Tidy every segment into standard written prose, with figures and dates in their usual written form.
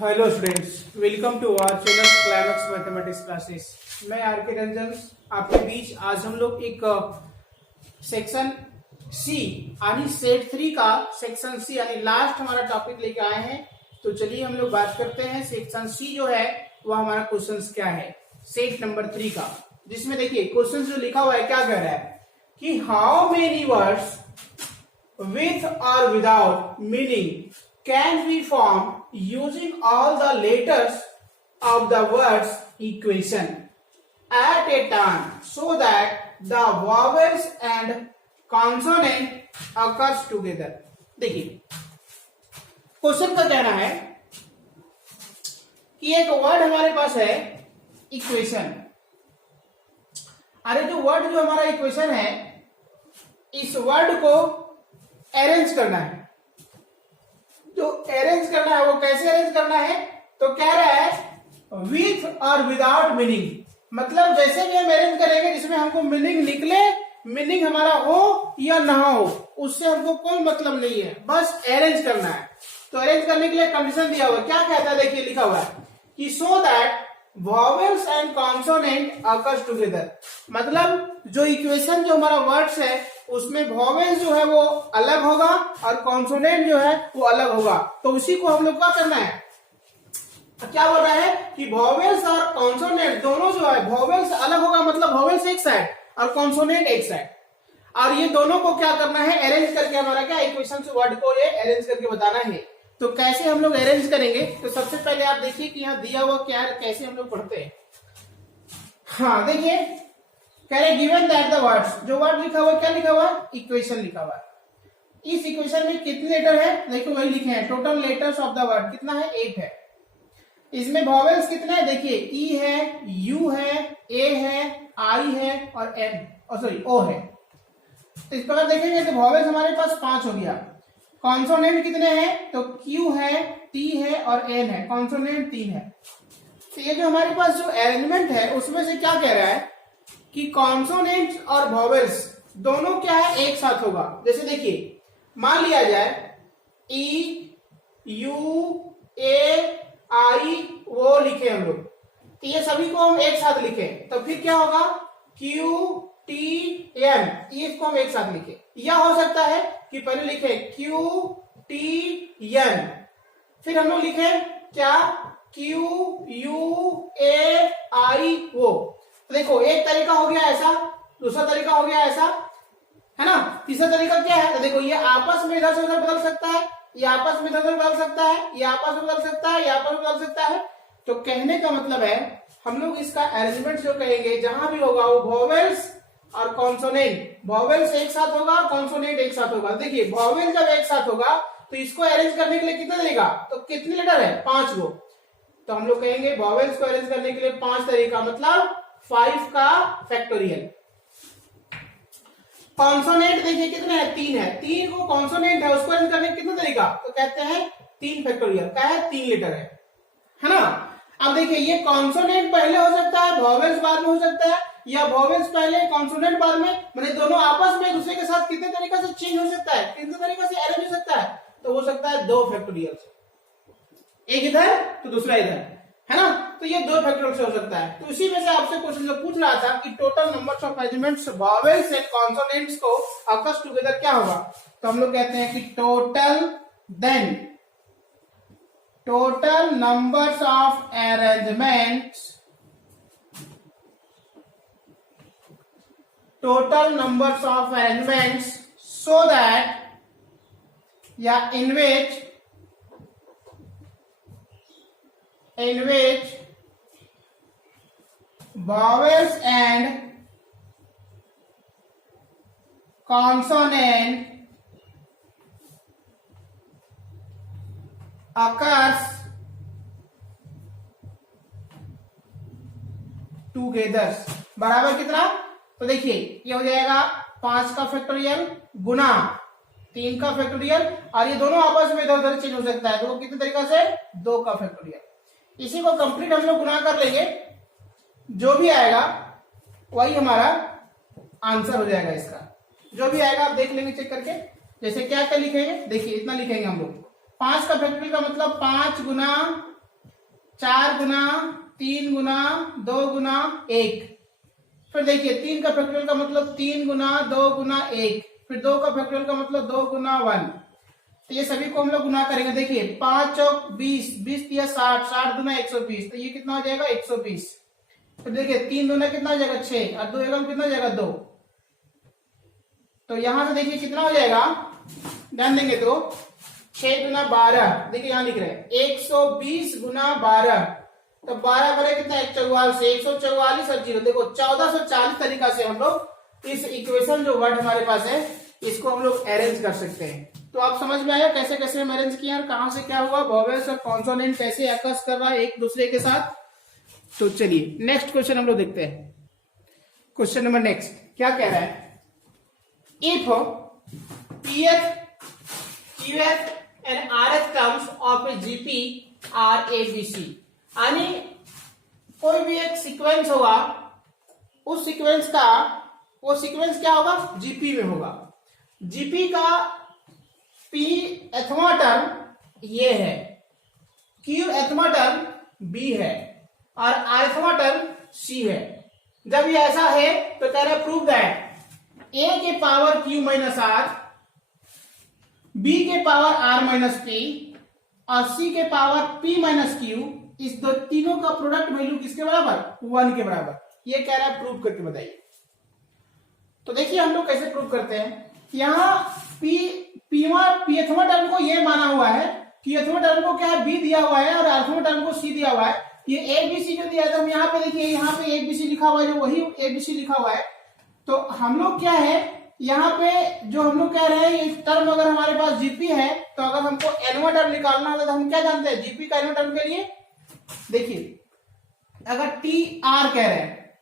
Hello students, welcome to our channel climax mathematics classes. मैं R K Ranjan आपके बीच। आज हम लोग एक सेक्शन सी यानी सेट 3 का सेक्शन सी यानी लास्ट हमारा टॉपिक लेके आए हैं। तो चलिए हम लोग बात करते हैं सेक्शन सी जो है वह हमारा क्वेश्चन क्या है सेट नंबर 3 का, जिसमें देखिए क्वेश्चन जो लिखा हुआ है क्या कह रहा है कि how many words with or without meaning can be formed using all the letters of the words equation at a time so that the vowels and consonant occurs together। देखिए क्वेश्चन का कहना है कि एक वर्ड हमारे पास है equation. अरे जो वर्ड जो हमारा इक्वेशन है इस वर्ड को अरेंज करना है। जो अरेंज करना है वो कैसे अरेंज करना है, तो कह रहा है विथ और विदाउट मीनिंग। मतलब जैसे भी हम अरेंज करेंगे जिसमें हमको मीनिंग निकले, मीनिंग हमारा हो या ना हो उससे हमको कोई मतलब नहीं है, बस अरेंज करना है। तो अरेंज करने के लिए कंडीशन दिया हुआ क्या कहता है, देखिए लिखा हुआ है कि so that vowels and consonant occurs together. मतलब जो इक्वेशन जो हमारा वर्ड्स है उसमें वॉवेल्स जो है वो अलग होगा और कॉन्सोनेंट जो है वो अलग होगा। तो उसी को हम लोग क्या करना है, क्या बोल रहा है कि वॉवेल्स और कॉन्सोनेंट दोनों जो है वॉवेल्स अलग होगा, मतलब वॉवेल्स एक साइड और कॉन्सोनेंट एक साइड, और ये दोनों को क्या करना है अरेंज करके हमारा क्या इक्वेशन से वर्ड को ये अरेंज करके बताना है। तो कैसे हम लोग अरेंज करेंगे, तो सबसे पहले आप देखिए कि यहाँ दिया हुआ क्या है, कैसे हम लोग पढ़ते हैं। हाँ देखिए कह रहे गिवन दैट द वर्ड्स, जो वर्ड लिखा हुआ क्या लिखा हुआ है, इक्वेशन लिखा हुआ है। इस इक्वेशन में कितने लेटर है, देखिए वही लिखे हैं, total letters of the word कितना है, 8 है। इसमें वॉवेल्स कितने हैं, देखिए ई है, यू है, ए है, आई है और एम सॉरी ओ है। तो इस प्रकार देखेंगे तो वॉवेल्स हमारे पास 5 हो गया। कॉन्सोनेंट कितने हैं, तो क्यू है, टी है और एन है, कॉन्सोनेंट 3 है। तो ये जो हमारे पास जो अरेंजमेंट है उसमें से क्या कह रहा है कि कॉन्सोनेंट्स और वॉवेल्स दोनों क्या है एक साथ होगा। जैसे देखिए मान लिया जाए ई यू ए आई वो लिखे हम लोग, तो ये सभी को हम एक साथ लिखे तो फिर क्या होगा क्यू टी एम, इसको हम एक साथ लिखे। या हो सकता है कि पहले लिखे क्यू टी एन फिर हम लोग लिखे क्या क्यू यू ए आई वो। तो देखो एक तरीका हो गया ऐसा, दूसरा तरीका हो गया ऐसा, है ना। तीसरा तरीका क्या है, तो देखो ये आपस में इधर से उधर बदल सकता है, ये आपस में इधर बदल सकता है, ये आपस में बदल सकता है, ये आपस में बदल सकता है। तो कहने का मतलब है हम लोग इसका अरेंजमेंट जो कहेंगे जहां भी होगा वो वॉवेल्स और कॉन्सोनेंट, वॉवेल्स एक साथ होगा, कॉन्सोनेंट एक साथ होगा। देखिए वॉवेल जब एक साथ होगा तो इसको अरेंज करने के लिए कितना देगा, तो कितने लेटर है, 5 गो। तो हम लोग कहेंगे वॉवेल्स को अरेंज करने के लिए 5 तरीका, मतलब 5 का फैक्टोरियल। कॉन्सोनेंट देखिए कितने हैं, 3 है, 3 को कॉन्सोनेंट है उसको अरेंज करने का कितना तरीका, तो कहते हैं 3 फैक्टोरियल। क्या है, 3 लेटर है ना। अब देखिए ये कॉन्सोनेंट पहले हो सकता है, वॉवेल्स बाद में हो सकता है, या वॉवेल्स पहले कॉन्सोनेंट बाद में, मतलब दोनों आपस में एक दूसरे के साथ कितने तरीके से चेंज हो सकता है, कितने तरीके से अरेंज हो सकता है, तो हो सकता है 2 फैक्टोरियल, एक इधर तो दूसरा इधर, है ना। तो ये 2 फैक्टोरियल से हो सकता है। तो इसी में से आपसे क्वेश्चन जो पूछ रहा था कि total numbers of arrangements vowels and consonants को अकर्स टुगेदर क्या होगा, तो हम लोग कहते हैं कि total numbers of arrangements, total numbers of arrangements so that या in which vowels and consonant occurs together बराबर कितना, तो देखिए ये हो जाएगा 5 का फैक्टोरियल गुना 3 का फैक्टोरियल, और ये दोनों आपस में इधर उधर चेंज हो सकता है, तो कितने तरीका से, 2 का फैक्टोरियल। इसी को कंप्लीट हम लोग गुना कर लेंगे, जो भी आएगा वही हमारा आंसर हो जाएगा। इसका जो भी आएगा आप देख लेंगे चेक करके। जैसे क्या क्या लिखेंगे, देखिए इतना लिखेंगे हम लोग, 5 का फैक्टोरियल का मतलब 5 गुना 4 गुना 3 गुना 2 गुना 1। फिर देखिए 3 का फैक्टोरियल का मतलब 3 गुना 2 गुना 1, फिर 2 का फैक्टोरियल का मतलब 2 गुना 1। तो ये सभी को हम लोग गुना करेंगे। देखिए 5 चौक 20, 20 दिया 60, 60 दुना 120, तो ये कितना हो जाएगा 120। तो देखिए 3 दुना कितना हो जाएगा 6, और 2 एकम कितना हो जाएगा 2। तो यहां से देखिए कितना हो जाएगा, ध्यान देंगे तो 6 गुना 12, देखिए यहां लिख रहे हैं 120 गुना 12, तो 12 बड़े कितना 144, 144 और 0, देखो 1440 तरीका से हम लोग इस इक्वेशन जो वर्ड हमारे पास है इसको हम लोग अरेंज कर सकते हैं। तो आप समझ में आया कैसे कैसे हम अरेंज किया और कहां से क्या हुआ, वोवेल्स और कॉन्सोनेंट कैसे अकस कर रहा है एक दूसरे के साथ। तो चलिए नेक्स्ट क्वेश्चन हम लोग देखते हैं। क्वेश्चन नंबर नेक्स्ट क्या कह रहा है, if pth qth and rth terms of a gp are abc, यानी कोई भी एक सीक्वेंस होगा, उस सीक्वेंस का वो सीक्वेंस क्या होगा जीपी में होगा। जीपी का p एथमा टर्म ये है, q एथमा टर्म b है और r एथमा टर्म c है। जब ये ऐसा है तो कह रहा है प्रूव दैट a के power q minus r, b के पावर r माइनस p और c के पावर p माइनस q, इस दो तीनों का प्रोडक्ट वैल्यू किसके बराबर 1 के बराबर। ये कह रहा है प्रूव करके बताइए। तो देखिए हम लोग कैसे प्रूव करते हैं, यहाँ pthमा टर्म को ये माना हुआ है कि pthमा टर्म को क्या है b दिया हुआ है और rthमा टर्म को c दिया हुआ है। ये abc जो दिया है तो हम यहाँ पे देखिए यहाँ पे abc लिखा हुआ है, जो वही abc लिखा हुआ है। तो हम लोग क्या है यहाँ पे जो हम लोग कह रहे हैं, ये टर्म अगर हमारे पास जीपी है तो अगर हमको एनवा टर्म निकालना होता तो हम क्या जानते हैं जीपी का एनवा टर्म के लिए, देखिए अगर टी आर कह रहे हैं,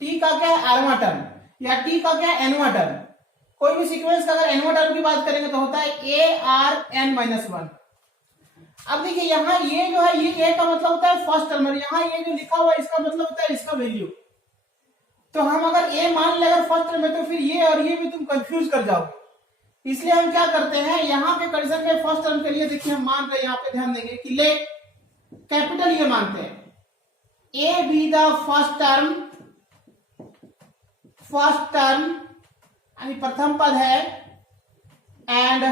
टी का क्या है आरवा टर्म या टी का क्या है एनवा टर्म, कोई भी सीक्वेंस का अगर एनवा टर्म की बात करेंगे तो होता है ए आर एन माइनस 1। अब देखिए यहाँ ये जो है ये ए का मतलब होता है फर्स्ट टर्म, और यहाँ ये जो लिखा हुआ है इसका मतलब होता है इसका वैल्यू। तो हम अगर ए मान ले अगर फर्स्ट टर्म में तो फिर ये और ये भी तुम कंफ्यूज कर जाओगे। इसलिए हम क्या करते हैं यहाँ पे कंडीशन में फर्स्ट टर्म के लिए देखिए हम मान रहे हैं, यहाँ पे ध्यान देंगे कि ले कैपिटल ये मानते हैं ए बी द फर्स्ट टर्म यानी प्रथम पद है and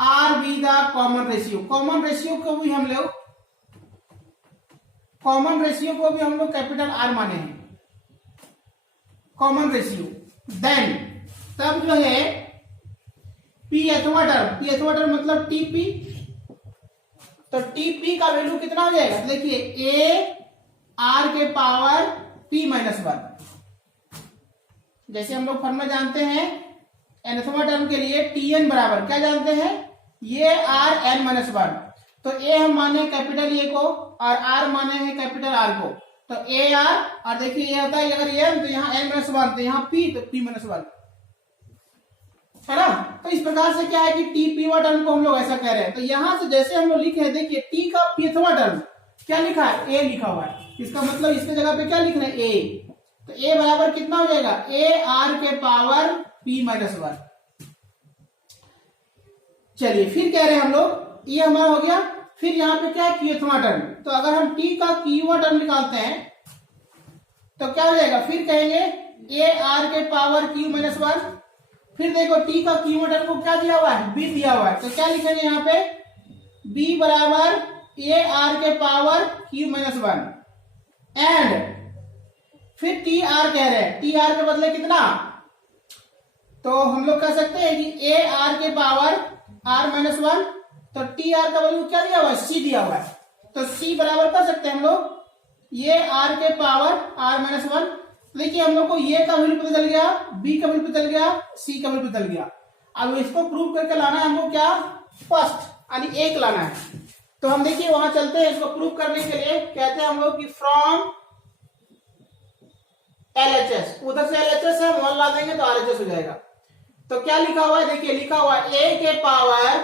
R be the common ratio. Common ratio को भी हम लोग कैपिटल आर माने हैं कॉमन रेशियो। देन तब जो है पी एथवा टर्म मतलब टीपी, तो टीपी का वैल्यू कितना हो जाएगा, देखिए ए आर के पावर पी माइनस 1। जैसे हम लोग फॉर्मूला जानते हैं एनथवा टर्म के लिए टीएन बराबर क्या जानते हैं, ये आर एन माइनस 1। तो ए हम माने कैपिटल ए को और आर माने हैं कैपिटल आर को, तो ए आर और देखिए ये होता है अगर एन तो यहाँ एन माइनस 1, तो यहाँ पी तो पी माइनस 1 है ना। तो इस प्रकार से क्या है कि टी पीवा टर्म को हम लोग ऐसा कह रहे हैं। तो यहां से जैसे हम लोग लिखे हैं देखिए टी का पीथवा टर्म क्या लिखा है ए लिखा हुआ है, इसका मतलब इसके जगह पे क्या लिख रहे हैं ए, तो ए बराबर कितना हो जाएगा ए आर के पावर पी माइनस 1। चलिए फिर कह रहे हैं हम लोग ये हमारा हो गया। फिर यहाँ पे क्या है क्यूथवा टर्म, तो अगर हम टी का क्यूवा टर्म निकालते हैं तो क्या हो जाएगा, फिर कहेंगे ए आर के पावर क्यू माइनस 1। फिर देखो टी का क्यू टर्म को क्या दिया हुआ है बी दिया हुआ है, तो क्या लिखेंगे यहाँ पे बी बराबर ए आर के पावर क्यू माइनस 1 एंड फिर टी आर कह रहे हैं, टी आर के बदले कितना, तो हम लोग कह सकते हैं कि ए आर के पावर आर माइनस 1, तो टी आर का वैल्यू क्या दिया हुआ है सी दिया हुआ है, तो सी बराबर कर सकते हैं हम लोग ये आर के पावर आर माइनस 1। देखिए हम लोग को ये का वैल्यू पता चल गया, बी का वैल्यू पता चल गया, सी का वैल्यू पता चल गया। अब इसको प्रूव करके लाना है हमको क्या फर्स्ट यानी एक लाना है। तो हम देखिए वहां चलते हैं, इसको प्रूव करने के लिए कहते हैं हम लोग कि फ्रॉम एलएचएस, उधर से एलएचएस है वन ला देंगे तो आरएचएस हो जाएगा। तो क्या लिखा हुआ है देखिए लिखा हुआ है ए के power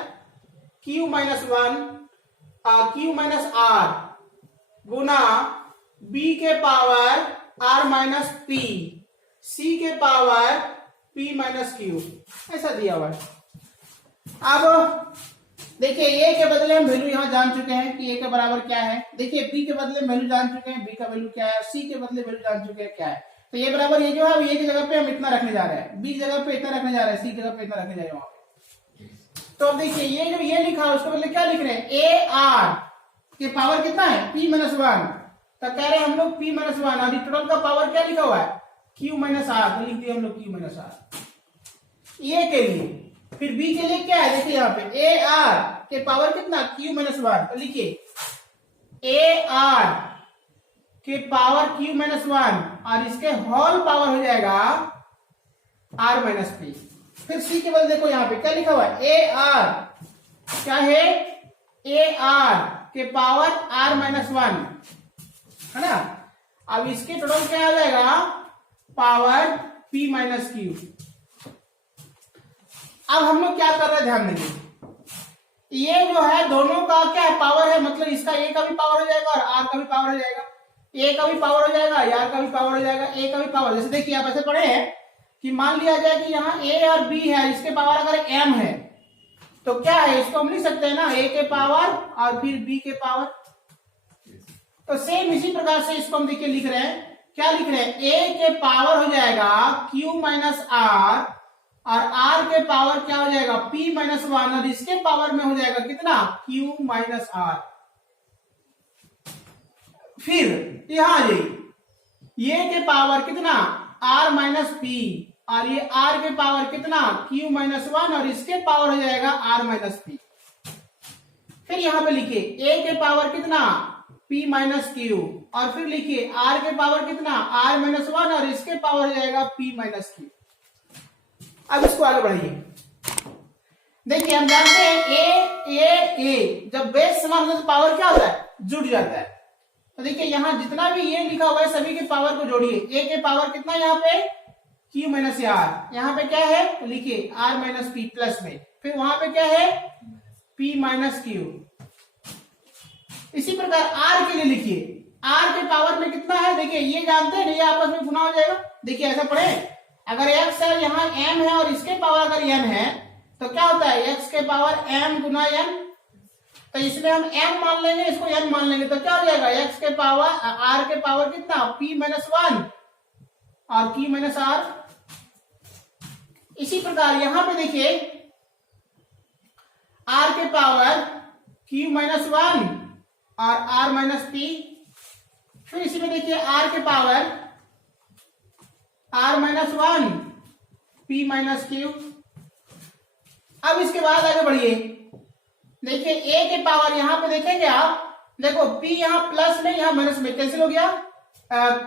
Q minus 1 Q minus R गुना बी के power R minus P C के पावर पी माइनस क्यू, ऐसा दिया हुआ है। अब देखिए ए के बदले हम वैल्यू यहां जान चुके हैं कि ए के बराबर क्या है। देखिए बी के बदले वैल्यू जान चुके हैं, बी का वैल्यू क्या है, सी के बदले वैल्यू जान चुके हैं क्या है। तो ये बराबर ये जो है ए की जगह पे हम इतना रखने जा रहे हैं, बी की जगह पे इतना रखने जा रहे हैं, सी की जगह पे इतना रखने जा रहे हैं वहां पे। तो अब देखिए ये जो ये लिखा है उसके बदले क्या लिख रहे हैं, ए आर के पावर कितना है p माइनस वन। तो कह रहे हैं हम लोग p माइनस वन और टोटल का पावर क्या लिखा हुआ है q माइनस आर, तो लिख दिया हम लोग q माइनस आर ये के लिए। फिर b के लिए क्या है, देखिए यहाँ पे ए आर के पावर कितना q माइनस वन, तो लिखिए ए आर के पावर q माइनस वन और इसके होल पावर हो जाएगा r माइनस पी। फिर c के बदले देखो यहाँ पे क्या लिखा हुआ है, ए आर क्या है, ए आर के पावर r माइनस वन है ना। अब इसके टोटल क्या आ जाएगा पावर p माइनस क्यू। अब हम लोग क्या कर रहे हैं ध्यान देंगे, ये जो है दोनों का क्या है पावर है, मतलब इसका ए का भी पावर हो जाएगा और आर का भी पावर हो जाएगा, ए का भी पावर हो जाएगा, आर का भी पावर हो जाएगा, ए का भी पावर। जैसे देखिए आप ऐसे पढ़े हैं कि मान लिया जाए कि यहाँ ए और बी है, इसके पावर अगर एम है तो क्या है, इसको हम लिख सकते हैं ना ए के पावर और फिर बी के पावर। तो सेम इसी प्रकार से इसको हम देखिए लिख रहे हैं, क्या लिख रहे हैं, ए के पावर हो जाएगा क्यू माइनस आर और आर के पावर क्या हो जाएगा p माइनस वन और इसके पावर में हो जाएगा कितना q माइनस आर। फिर यहां आ जाइए, ये के पावर कितना r माइनस पी और ये r के पावर कितना q माइनस वन और इसके पावर हो जाएगा r माइनस पी। फिर यहां पे लिखिए a के पावर कितना p माइनस क्यू और फिर लिखिए r के पावर कितना r माइनस वन और इसके पावर हो जाएगा p माइनस क्यू। अब इसको आगे बढ़ाइए, देखिए हम जानते हैं ए जब बेस समान होता है तो पावर क्या होता है जुड़ जाता है। तो देखिए यहां जितना भी ये लिखा हुआ है सभी के पावर को जोड़िए, ए के पावर कितना यहाँ पे q माइनस आर, यहाँ पे क्या है तो लिखिए r माइनस पी प्लस में, फिर वहां पे क्या है p माइनस क्यू। इसी प्रकार r के लिए लिखिए, r के पावर में कितना है, देखिए ये जानते हैं ये आपस में गुना हो जाएगा। देखिए ऐसा पढ़े, अगर x है यहाँ m है और इसके पावर अगर n है तो क्या होता है x के पावर m गुना n, तो इसमें हम m मान लेंगे इसको n मान लेंगे तो क्या हो जाएगा x के पावर r के पावर कितना p माइनस वन और q माइनस r। इसी प्रकार यहां पे देखिए r के पावर q माइनस वन और r माइनस p। फिर इसी में देखिए r के power r minus one p minus Q. अब इसके बाद आगे बढ़िए, देखिए a के पावर यहां पे देखेंगे आप, देखो p यहां प्लस में यहां माइनस में कैंसिल हो गया,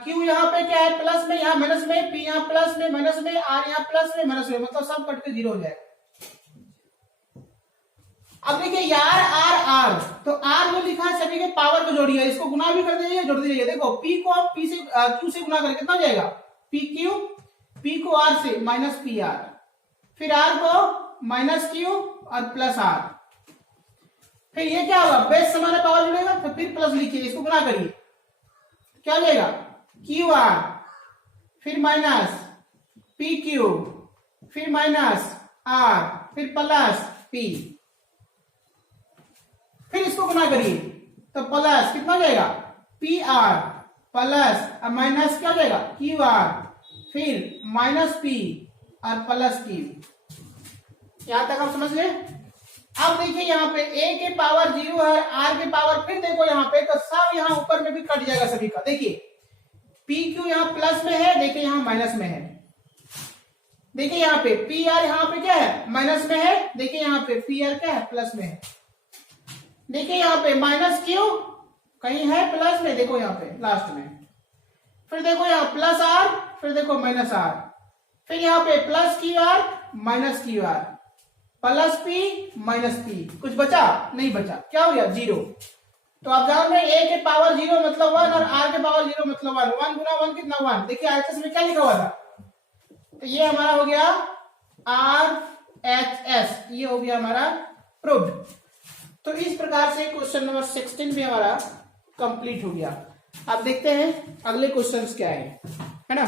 q यहां पे क्या है प्लस में यहां माइनस में, p यहां प्लस में माइनस में, r यहां प्लस में माइनस में, मतलब सब कट के जीरो हो जाएगा। अब देखिए यार r तो r जो लिखा है सभी के पावर को जोड़िए, इसको गुना भी कर दीजिए जोड़ दीजिए। देखो p को आप p से q से गुना करें कितना हो जाएगा पी क्यू, पी को आर से माइनस पी आर, फिर आर को माइनस क्यू और प्लस आर। फिर ये क्या होगा बेस समान है पावर जुड़ेगा तो फिर प्लस लिखिए, इसको गुना करिए क्या हो जाएगा क्यू आर, फिर माइनस पी क्यू, फिर माइनस आर, फिर प्लस पी। फिर इसको गुना करिए तो प्लस कितना हो जाएगा पी आर प्लस माइनस क्या हो जाएगा क्यू आर, फिर माइनस पी और प्लस क्यू। यहां तक आप समझ गए। अब देखिए यहाँ पे a के पावर 0 है, r के पावर, फिर देखो यहाँ पे तो सब यहाँ ऊपर में भी कट जाएगा सभी का। देखिए पी क्यू यहाँ प्लस में है, देखिए यहाँ माइनस में है, देखिए यहाँ पे पी आर यहाँ पे क्या है माइनस में है, देखिए यहाँ पे पी आर क्या है प्लस में है, देखिए यहाँ पे माइनस क्यू कहीं है प्लस में, देखो यहाँ पे लास्ट में, फिर देखो यहाँ प्लस आर, फिर देखो माइनस आर, फिर यहाँ पे plus Q R minus Q R, plus P minus P, कुछ बचा नहीं बचा, क्या हो गया जीरो। तो आप जान रहे ए के पावर 0 मतलब 1 और आर के पावर 0 मतलब 1, 1 गुना 1 कितना 1। देखिए आयतस में क्या लिखा हुआ था, तो ये हमारा हो गया आर एच एस, ये हो गया हमारा प्रूव्ड। तो इस प्रकार से क्वेश्चन नंबर 16 भी हमारा कंप्लीट हो गया। अब देखते हैं अगले क्वेश्चंस क्या है ना।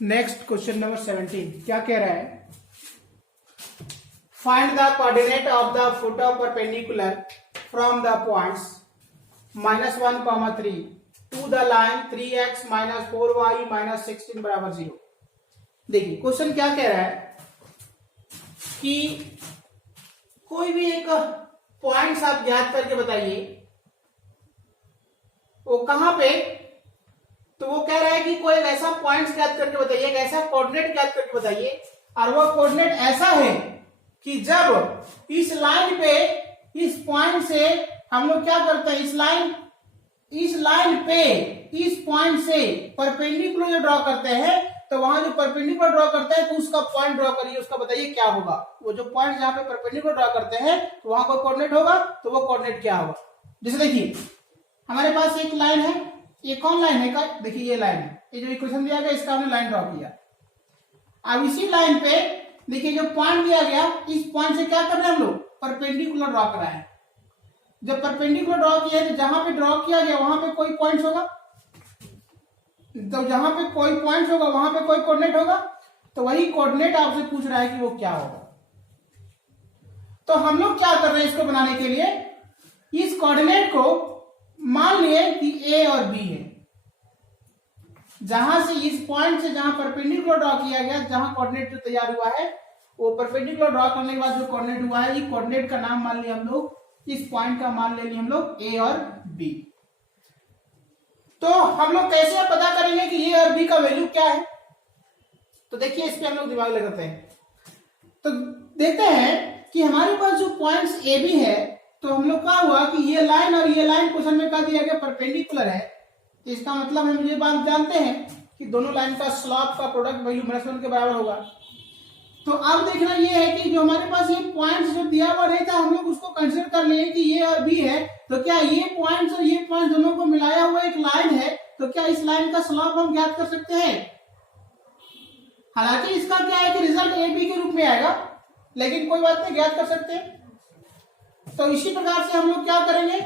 नेक्स्ट क्वेश्चन नंबर 17 क्या कह रहा है, find the coordinate of the foot of perpendicular from the points -1, 3 to the line 3x - 4y - 16 बराबर 0। देखिए क्वेश्चन क्या कह रहा है कि कोई भी एक पॉइंट्स आप ज्ञात करके बताइए, वो कहां पे, तो वो कह रहा है कि कोई ऐसा पॉइंट्स ज्ञात करके बताइए, एक ऐसा कोऑर्डिनेट ज्ञात करके बताइए, और वो कोऑर्डिनेट ऐसा है कि जब इस लाइन पे, इस पॉइंट से हम लोग क्या करते हैं, इस लाइन पे इस पॉइंट से परपेंडिकुलर जो ड्रॉ करते हैं, तो वहां जो परपेंडिकुलर ड्रॉ करते हैं तो उसका पॉइंट ड्रॉ करिए, उसका बताइए क्या होगा। वो जो पॉइंट जहां पे परपेंडिकुलर ड्रॉ करते हैं तो वहां कोई कोऑर्डिनेट होगा, तो वो कोऑर्डिनेट क्या होगा। जैसे देखिए हमारे पास एक लाइन है, ये कौन लाइन है का, देखिए ये लाइन है, ये जो इक्वेशन दिया गया इसका हमने लाइन ड्रॉ किया। अब इसी लाइन पे देखिए जो पॉइंट दिया गया, इस पॉइंट से क्या कर रहे हैं हम लोग, परपेंडिकुलर ड्रॉ कर रहे हैं। जब परपेंडिकुलर ड्रॉ किया तो जहां पे ड्रॉ किया गया वहां पे कोई पॉइंट होगा, तो जहां पे कोई पॉइंट होगा वहां पे कोई कोऑर्डिनेट होगा, तो वही कोऑर्डिनेट आपसे पूछ रहा है कि वो क्या होगा। तो हम लोग क्या कर रहे हैं इसको बनाने के लिए, इस कोऑर्डिनेट को मान लिए कि ए और बी है, जहां से इस पॉइंट से जहां परपेंडिकुलर ड्रॉ किया गया, जहां कोऑर्डिनेट जो तैयार हुआ है, वो परपेंडिकुलर ड्रॉ करने के बाद जो कोऑर्डिनेट हुआ है, ये कोऑर्डिनेट का नाम मान लिया हम लोग, इस पॉइंट का मान ले लिया हम लोग ए और बी। तो हम लोग कैसे पता करेंगे कि ए और बी का वैल्यू क्या है, तो देखिए इस पे हम लोग दिमाग लगाते हैं। तो देखते हैं कि हमारे पास जो पॉइंट्स ए बी है, तो हम लोग क्या हुआ कि ये लाइन और ये लाइन क्वेश्चन में क्या दिया गया, परपेंडिकुलर है, इसका मतलब हम ये बात जानते हैं कि दोनों लाइन का स्लॉप का प्रोडक्ट वैल्यू -1 के बराबर होगा। तो अब देखना ये है कि जो हमारे पास ये पॉइंट्स जो दिया हुआ नहीं था, हम लोग उसको कंसीडर कर लिए कि ये और बी है, तो क्या ये पॉइंट्स और ये पॉइंट दोनों को मिलाया हुआ एक लाइन है, तो क्या इस लाइन का स्लॉप हम ज्ञात कर सकते हैं। हालांकि इसका क्या है कि रिजल्ट ए बी के रूप में आएगा, लेकिन कोई बात नहीं, ज्ञात कर सकते हैं। तो इसी प्रकार से हम लोग क्या करेंगे,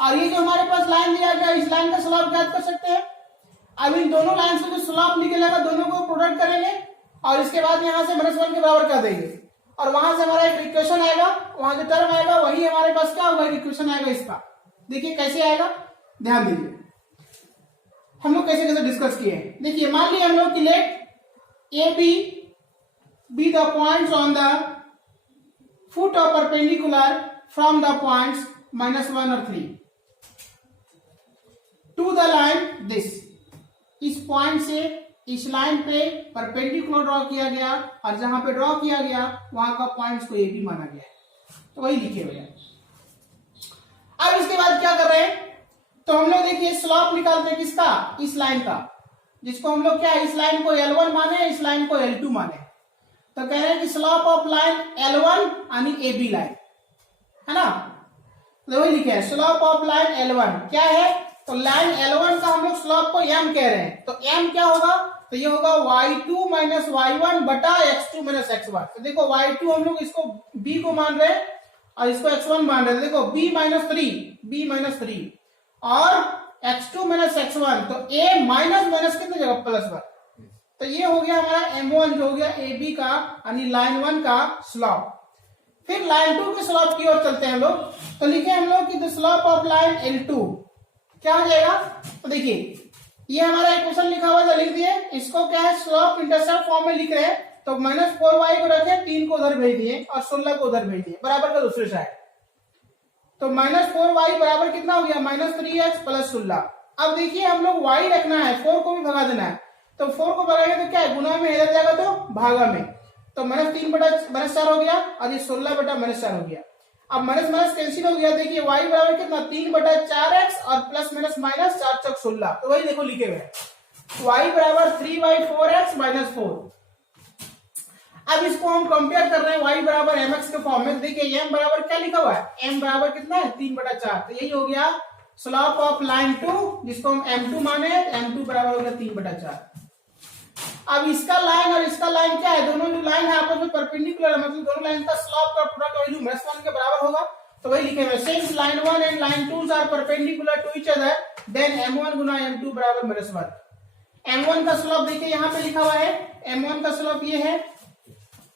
और ये जो हमारे पास लाइन दिया गया, इस लाइन का स्लॉप ज्ञात कर सकते हैं। अब इन दोनों लाइन से जो स्लॉप निकलेगा दोनों को प्रोडक्ट करेंगे, और इसके बाद यहां से -1 के बराबर कर देंगे, और वहां से हमारा एक इक्वेशन आएगा, वहां जो टर्म आएगा वही हमारे पास क्या होगा, इक्वेशन आएगा इसका। देखिए कैसे आएगा, ध्यान दीजिए हम लोग कैसे कैसे डिस्कस किए। देखिए मान लिया हम लोग कि let A B the points on the foot of perpendicular from the points -1 और 3 टू द लाइन दिस, इस पॉइंट से इस लाइन पे परपेंडिकुलर ड्रॉ किया गया, और जहां पे ड्रॉ किया गया वहां का पॉइंट्स को ए बी माना गया है, तो वही लिखे हुए हैं। अब इसके बाद क्या कर रहे हैं, तो हम लोग देखिए स्लॉप निकालते हैं किसका, इस लाइन का, जिसको हम लोग क्या, इस लाइन को L1 माने, इस लाइन को L2 माने। तो कह रहे हैं कि स्लॉप ऑफ लाइन L1 यानी ए बी लाइन है ना, तो वही लिखे है स्लॉप ऑफ लाइन L1 क्या है, तो लाइन L1 का हम लोग स्लॉप को m कह रहे हैं, तो m क्या होगा, तो ये होगा y2 - y1 बटा x2 - x1। तो देखो y2 हम लोग इसको b को मान रहे हैं और इसको x1 मान रहे हैं, देखो b - 3 और x2 - x1, तो a माइनस कितने जगह +1, तो ये हो गया हमारा m1 जो हो गया ab का यानी लाइन 1 का स्लॉप। फिर लाइन 2 के स्लॉप की ओर चलते हैं हम लोग, तो लिखे हम लोग कि the slope of line L2 क्या हो जाएगा, तो देखिए ये हमारा इक्वेशन लिखा हुआ था, लिख दिए, इसको क्या है स्लॉप इंटरसेप्ट फॉर्म में लिख रहे हैं, तो -4y को रखे, 3 को उधर भेज दिए और 16 को उधर भेज दिए, बराबर का दूसरे साइड, तो -4y बराबर कितना हो गया, -3x + 16। अब देखिए हम लोग y रखना है, 4 को भी भगा देना है, तो 4 को भगाएंगे तो क्या है, गुना में इधर जाएगा तो भागा में, तो -3 बटा -4 हो गया, और ये 16 बटा -4 हो गया। अब माइनस कैंसिल हो गया, देखिए y बराबर कितना 3 बटा 4x और +- 4 चौक 16, तो वही देखो लिखे हुए y बराबर 3/4x - 4। अब इसको हम कंपेयर कर रहे हैं y बराबर mx के फॉर्म में, देखिए m बराबर क्या लिखा हुआ है, m बराबर कितना है 3 बटा 4, तो यही हो गया स्लॉप ऑफ लाइन 2, जिसको हम m2 माने, m2 बराबर हो गया 3 बटा 4। अब इसका लाइन और इसका लाइन क्या है, दोनों जो लाइन है आपस में परपेंडिकुलर है, मतलब दोनों लाइन का स्लॉप का प्रोडक्ट वैल्यू -1 के बराबर होगा, तो वही लिखे हुए since line 1 and line 2 are perpendicular to each other then m1 गुना m2 बराबर -1। m1 का स्लॉप देखिए यहाँ पे लिखा हुआ है, m1 का स्लॉप ये है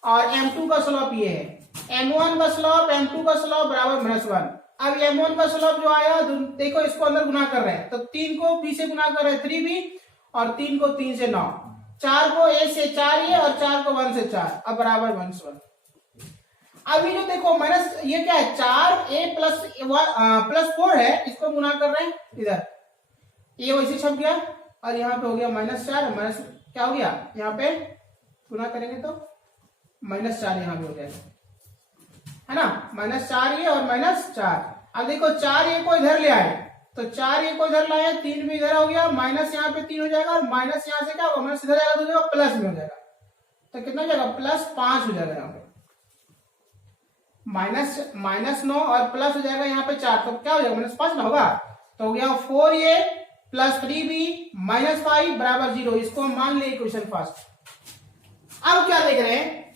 और m2 का स्लॉप ये है। m1 का स्लोप m2 का स्लोप बराबर -1। अब m1 का स्लोप जो आया, देखो इसको अंदर गुना कर रहे हैं, तो 3 को b से गुना कर रहे हैं 3b, और 3 को 3 से 9, 4 को a से 4 ये, और 4 को 1 से 4, अब बराबर -1। अभी जो देखो माइनस ये क्या है, 4a प्लस 4 है, इसको गुना कर रहे हैं इधर, ये वैसे छप गया, और यहाँ पे हो गया -4, माइनस क्या हो गया, यहाँ पे गुना करेंगे तो -4 यहाँ पे हो जाएगा, है ना, -4 ये और -4। अब देखो 4 ये को इधर ले आए, तो 4 ये को इधर लाए, 3 भी इधर हो गया, माइनस यहाँ पे 3 हो जाएगा, और माइनस यहाँ से क्या होगा, माइनस इधर जाएगा तो हो जाएगा प्लस में हो जाएगा, तो कितना हो जाएगा, +5 हो जाएगा यहाँ पे, -9 और प्लस हो जाएगा यहाँ पे 4, तो क्या हो जाएगा, -5 ना होगा, तो हो गया 4a + 3b -5 बराबर 0। इसको हम मान लिए इक्वेशन फर्स्ट। अब क्या देख रहे हैं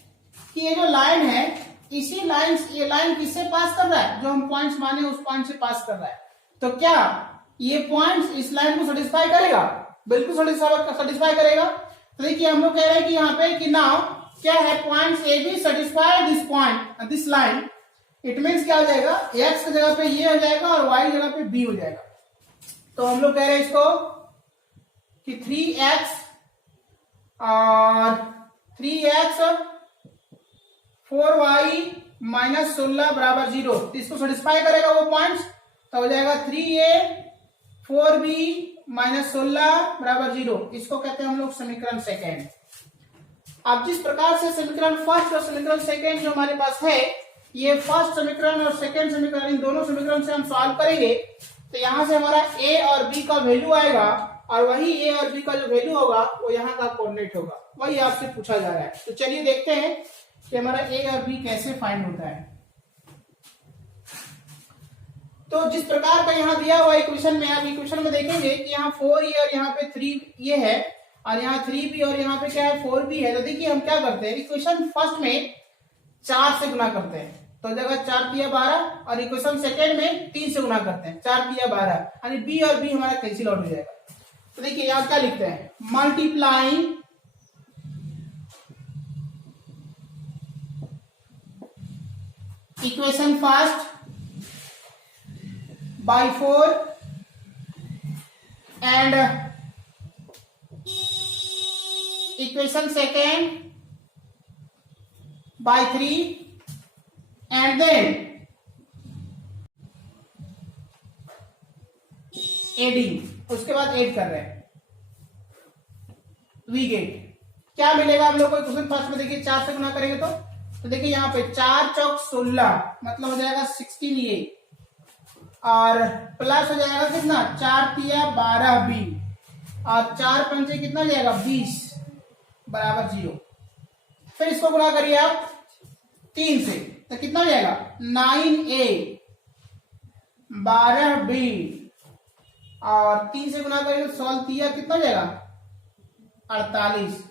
कि ये जो लाइन है, इसी लाइन, ये लाइन किससे पास कर रहा है, जो हम पॉइंट्स माने उस पॉइंट से पास कर रहा है, तो क्या ये पॉइंट्स इस लाइन को सेटिस्फाई करेगा, बिल्कुल सेटिस्फाई करेगा। तो देखिए हम लोग कह रहे हैं कि यहाँ पे कि नाउ क्या है, points A B satisfy this point this line, it means क्या हो जाएगा, एक्स की जगह पे ये हो जाएगा और वाई की जगह पे बी हो जाएगा। तो हम लोग कह रहे हैं इसको कि 3x और 3x 4y -16 बराबर 0, इसको सेटिस्फाई करेगा वो पॉइंट्स, तो हो जाएगा 3a 4b -16 बराबर 0। इसको कहते हैं हम लोग समीकरण सेकेंड। अब जिस प्रकार से समीकरण फर्स्ट और समीकरण सेकेंड जो हमारे पास है, ये फर्स्ट समीकरण और सेकेंड समीकरण, इन दोनों समीकरण से हम सॉल्व करेंगे, तो यहां से हमारा a और b का वैल्यू आएगा, और वही a और b का जो वैल्यू होगा वो यहाँ का कोऑर्डिनेट होगा, वही आपसे पूछा जा रहा है। तो चलिए देखते हैं कि हमारा a और b कैसे फाइंड होता है। तो जिस प्रकार का यहाँ दिया हुआ इक्वेशन में, आप इक्वेशन में देखेंगे कि यहाँ 4a और यहाँ पे 3 ये है, और यहाँ 3b और यहाँ पे क्या है 4b है। तो देखिए हम क्या करते हैं, इक्वेशन फर्स्ट में 4 से गुना करते हैं, तो जगह 4 × 12, और इक्वेशन सेकेंड में 3 से गुना करते हैं, 4 × 12, यानी बी और बी हमारा कैंसिल आउट हो जाएगा। तो देखिए यहाँ क्या लिखते हैं, multiplying equation first by 4 and equation second by 3 and then adding, उसके बाद ऐड कर रहे हैं, वी गेट क्या मिलेगा हम लोग को इक्वेशन फर्स्ट में। देखिए 4 से गुना करेंगे तो देखिए यहाँ पे 4 चौक 16 मतलब हो जाएगा 16a, और प्लस हो जाएगा कितना 4 × 12b, और 4 पंचे कितना हो जाएगा 20 बराबर 0। फिर इसको गुणा करिए आप 3 से, तो कितना हो जाएगा 9a 12b, और 3 से गुणा करेंगे तो 16 किया कितना हो जाएगा 48।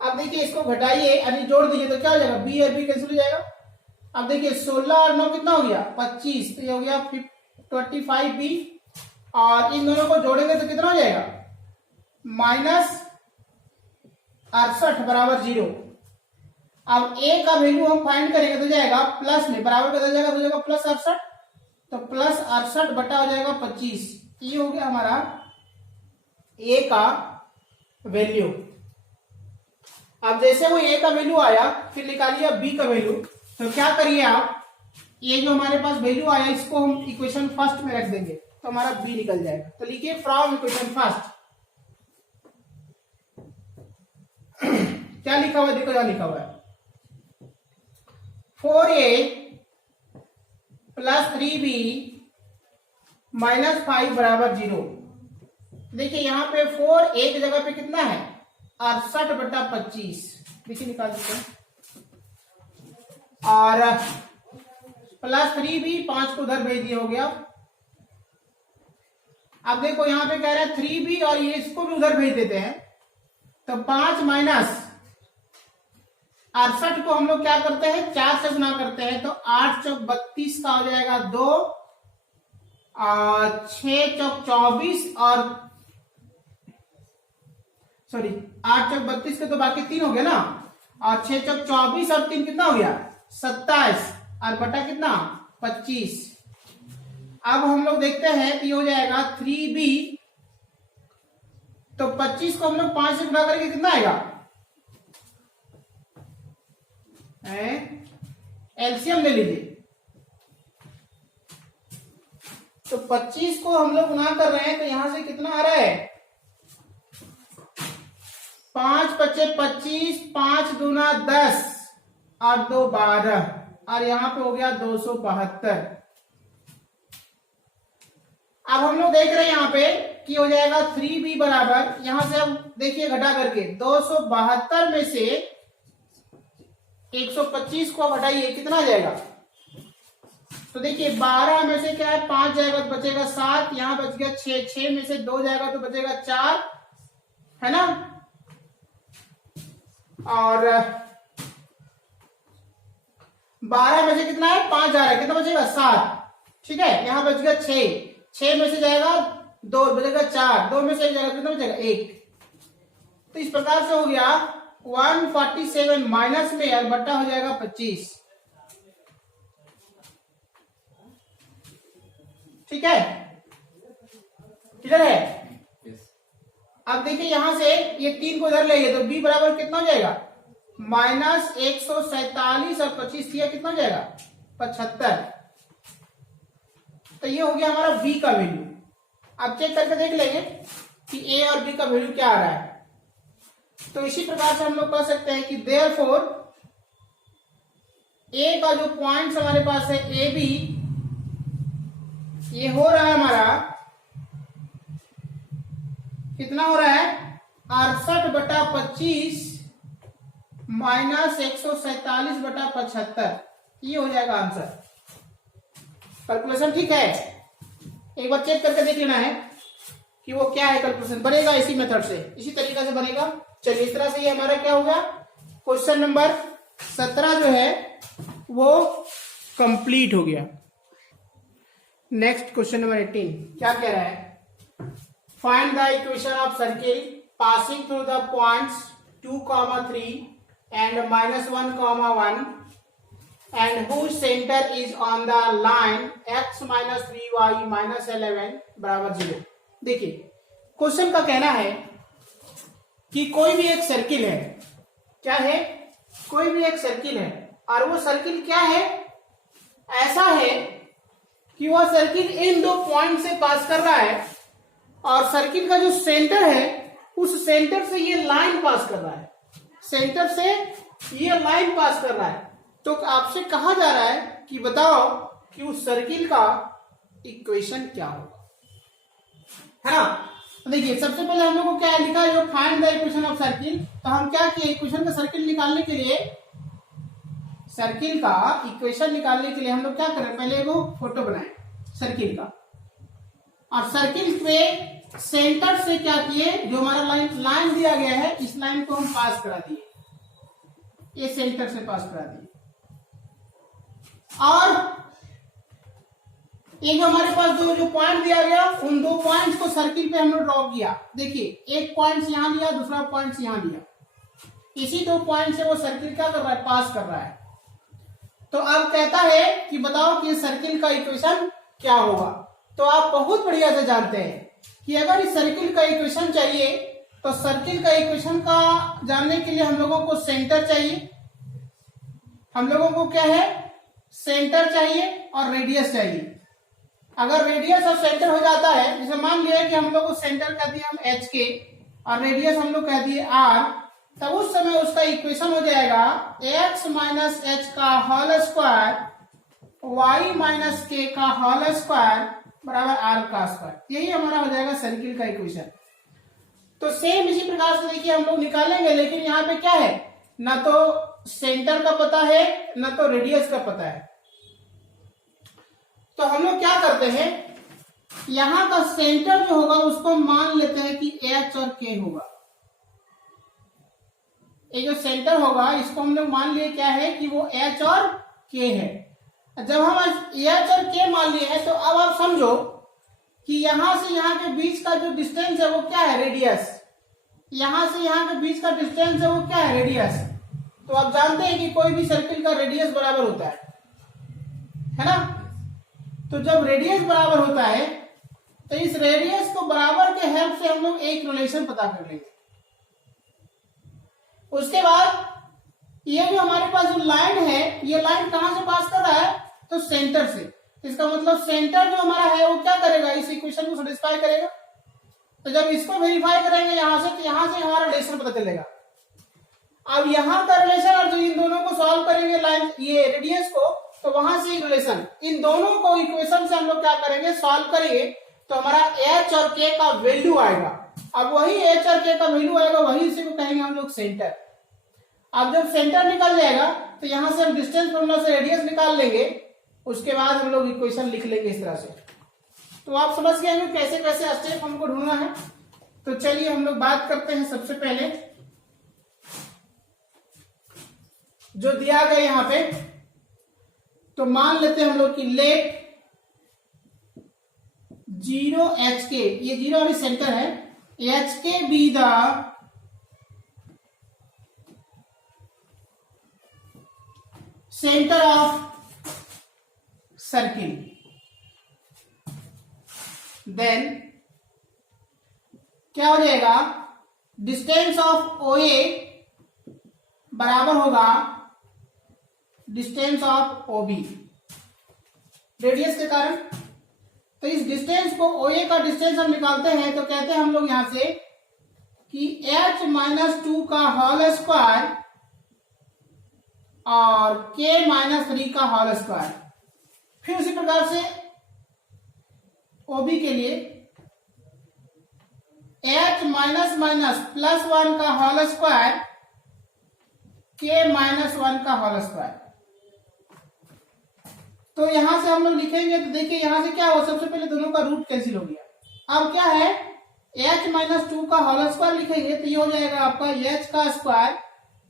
अब देखिए इसको घटाइए यानी जोड़ दीजिए तो क्या हो जाएगा, b और b कैंसिल हो जाएगा। अब देखिए 16 और 9 कितना हो गया 25, तो ये हो गया 25b, और इन दोनों को जोड़ेंगे तो कितना हो जाएगा -68 बराबर 0। अब a का वैल्यू हम फाइंड करेंगे तो जाएगा प्लस में, बराबर बदल जाएगा तो जाएगा +68, तो +68 बटा हो जाएगा 25, ये हो गया हमारा a का वैल्यू। अब जैसे वो a का वैल्यू आया, फिर निकालिए b का वैल्यू, तो क्या करिए आप, ये जो हमारे पास वैल्यू आया इसको हम इक्वेशन फर्स्ट में रख देंगे, तो हमारा b निकल जाएगा। तो लिखिए फ्रॉम इक्वेशन फर्स्ट क्या लिखा हुआ है, देखो क्या लिखा हुआ है 4a + 3b -5 बराबर 0। देखिए यहाँ पे 4 a की जगह पे कितना है 68 बटा 25, देखिए निकाल देते हैं, और +3b 5 को उधर भेज दिया हो गया। अब देखो यहाँ पे कह रहा है 3b और ये इसको भी उधर भेज देते हैं, तो 5 - 68 को हम लोग क्या करते हैं 4 से गुना करते हैं, तो 8 चौक 32 का हो जाएगा 2, और 6 चौक 24, और सॉरी 8 चौक 32 के तो बाकी 3 हो गए ना, और 6 चौक 24 और 3 कितना हो गया 27 और बटा कितना 25। अब हम लोग देखते हैं कि हो जाएगा 3b, तो 25 को हम लोग 5 से गुणा करके कितना आएगा, एलसीएम ले लीजिए। तो 25 को हम लोग गुणा कर रहे हैं तो यहां से कितना आ रहा है 5 बच्चे 25, 5 दूना 10 और 2 12 और यहां पे हो गया 272। अब हम लोग देख रहे हैं यहां पे कि हो जाएगा 3b बराबर, यहां से अब देखिए घटा करके 272 में से 125 को घटाइए कितना आ जाएगा, तो देखिए 12 में से क्या है 5 जाएगा तो बचेगा 7, यहां बच गया 6, 6 में से 2 जाएगा तो बचेगा 4, है ना। और 12 में से कितना है 5 जा रहा है, कितना बचेगा 7, ठीक है। यहां बच गया 6, 6 में से जाएगा 2 बचेगा 4, 2 में से जाएगा कितना बचेगा 1। तो इस प्रकार से हो गया 147 माइनस में और बट्टा हो जाएगा 25, ठीक है, क्लियर है। अब देखिए यहां से ये 3 को इधर ले गए तो b बराबर कितना हो जाएगा -147 और 25 किया कितना हो जाएगा 75। तो ये हो गया हमारा b का वैल्यू। अब चेक करके देख लेंगे कि a और b का वैल्यू क्या आ रहा है। तो इसी प्रकार से हम लोग कह सकते हैं कि देयरफॉर a का जो पॉइंट्स हमारे पास है ए बी, ये हो रहा है हमारा कितना हो रहा है 68/25 -147/75, ये हो जाएगा आंसर। कैलकुलेशन ठीक है, एक बार चेक करके देख लेना है कि वो क्या है। कैलकुलेशन बनेगा इसी मेथड से, इसी तरीका से बनेगा। चलिए इस तरह से ये हमारा क्या होगा, क्वेश्चन नंबर 17 जो है वो कंप्लीट हो गया। नेक्स्ट क्वेश्चन नंबर 18 क्या कह रहा है, find the equation of circle passing through the points 2, 3 and -1, 1 and whose center is on the line x minus 3y minus 11 बराबर 0। देखिए क्वेश्चन का कहना है कि कोई भी एक सर्किल है, क्या है, कोई भी एक सर्किल है और वो सर्किल क्या है, ऐसा है कि वह सर्किल इन 2 पॉइंट से पास कर रहा है और सर्किल का जो सेंटर है उस सेंटर से ये लाइन पास कर रहा है, सेंटर से ये लाइन पास कर रहा है। तो आपसे कहा जा रहा है कि बताओ कि उस सर्किल का इक्वेशन क्या होगा, है ना। तो देखिए सबसे पहले हम लोग को क्या लिखा है, जो find the equation of circle. तो हम क्या किए, इक्वेशन का सर्किल निकालने के लिए, सर्किल का इक्वेशन निकालने के लिए हम लोग क्या करें, पहले वो फोटो बनाए सर्किल का और सर्किल पे सेंटर से क्या किए, जो हमारा लाइन दिया गया है इस लाइन को हम पास करा दिए, ये सेंटर से पास करा दिए। और ये जो हमारे पास जो पॉइंट दिया गया उन 2 पॉइंट्स को सर्किल पे हमने ड्रॉ किया। देखिए एक पॉइंट यहां लिया, दूसरा पॉइंट यहां लिया, इसी 2 पॉइंट से वो सर्किल क्या कर रहा है, पास कर रहा है। तो अब कहता है कि बताओ कि सर्किल का इक्वेशन क्या होगा। तो आप बहुत बढ़िया से जानते हैं कि अगर इस सर्किल का इक्वेशन चाहिए तो सर्किल का इक्वेशन का जानने के लिए हम लोगों को सेंटर चाहिए, हम लोगों को क्या है, सेंटर चाहिए और रेडियस चाहिए। अगर रेडियस और सेंटर हो जाता है, जैसे मान लिया कि हम लोग को सेंटर कह दिया हम एच के और रेडियस हम लोग कह दिए आर, तब उस समय उसका इक्वेशन हो जाएगा एक्स माइनस एच का होल स्क्वायर वाई माइनस के का होल स्क्वायर बराबर आर का स्क्वायर। यही हमारा हो जाएगा सर्किल का इक्वेशन। तो सेम इसी प्रकार से देखिए हम लोग निकालेंगे, लेकिन यहाँ पे क्या है, ना तो सेंटर का पता है ना तो रेडियस का पता है। तो हम लोग क्या करते हैं, यहां का सेंटर जो होगा उसको मान लेते हैं कि एच और के होगा। ये जो सेंटर होगा इसको हम लोग मान लिए क्या है कि वो एच और के है। जब हम एच और के मान लिए हैं तो अब आप समझो कि यहां से यहां के बीच का जो डिस्टेंस है वो क्या है, रेडियस। यहां से यहां के बीच का डिस्टेंस है वो क्या है, रेडियस। तो आप जानते हैं कि कोई भी सर्किल का रेडियस बराबर होता है ना। तो जब रेडियस बराबर होता है तो इस रेडियस को बराबर के हेल्प से हम लोग एक रिलेशन पता कर लेंगे। उसके बाद ये जो हमारे पास जो लाइन है, ये लाइन कहां से पास कर रहा है, तो सेंटर से। इसका मतलब सेंटर जो हमारा है वो क्या करेगा, इस इक्वेशन को सेटिस्फाई करेगा। तो जब इसको वेरीफाई करेंगे यहां से, तो यहां से हमारा रिलेशन पता चलेगा। अब यहां का रिलेशन और जो इन दोनों को सॉल्व करेंगे लाइन ये रेडियस को, तो वहां से एक रिलेशन, इन दोनों को इक्वेशन से हम लोग क्या करेंगे, सॉल्व करेंगे, तो हमारा h और k का वैल्यू आएगा। अब वही h और k का वैल्यू आएगा, वही इसी को कहेंगे हम लोग सेंटर। अब जब सेंटर निकल जाएगा तो यहां से हम डिस्टेंस फॉर्मूला से रेडियस निकाल लेंगे, उसके बाद हम लोग इक्वेशन लिख लेंगे इस तरह से। तो आप समझ गए हैं कैसे कैसे स्टेप हमको ढूंढना है। तो चलिए हम लोग बात करते हैं। सबसे पहले जो दिया गया यहां पे, तो मान लेते हैं हम लोग कि लेट 0 HK, ये 0 अभी सेंटर है, HK be the centre of circle, then क्या हो जाएगा, डिस्टेंस ऑफ OA बराबर होगा डिस्टेंस ऑफ OB रेडियस के कारण। तो इस डिस्टेंस को, OA का डिस्टेंस हम निकालते हैं, तो कहते हैं हम लोग यहां से कि h-2 का होल स्क्वायर और k-3 का होल स्क्वायर। फिर उसी प्रकार से OB के लिए h-1 का होल स्क्वायर, k-1 का होल स्क्वायर। तो यहां से हम लोग लिखेंगे, तो देखिए यहां से क्या हुआ, सबसे पहले दोनों का रूट कैंसिल हो गया। अब क्या है, h-2 का होल स्क्वायर लिखेंगे तो ये हो जाएगा आपका h का स्क्वायर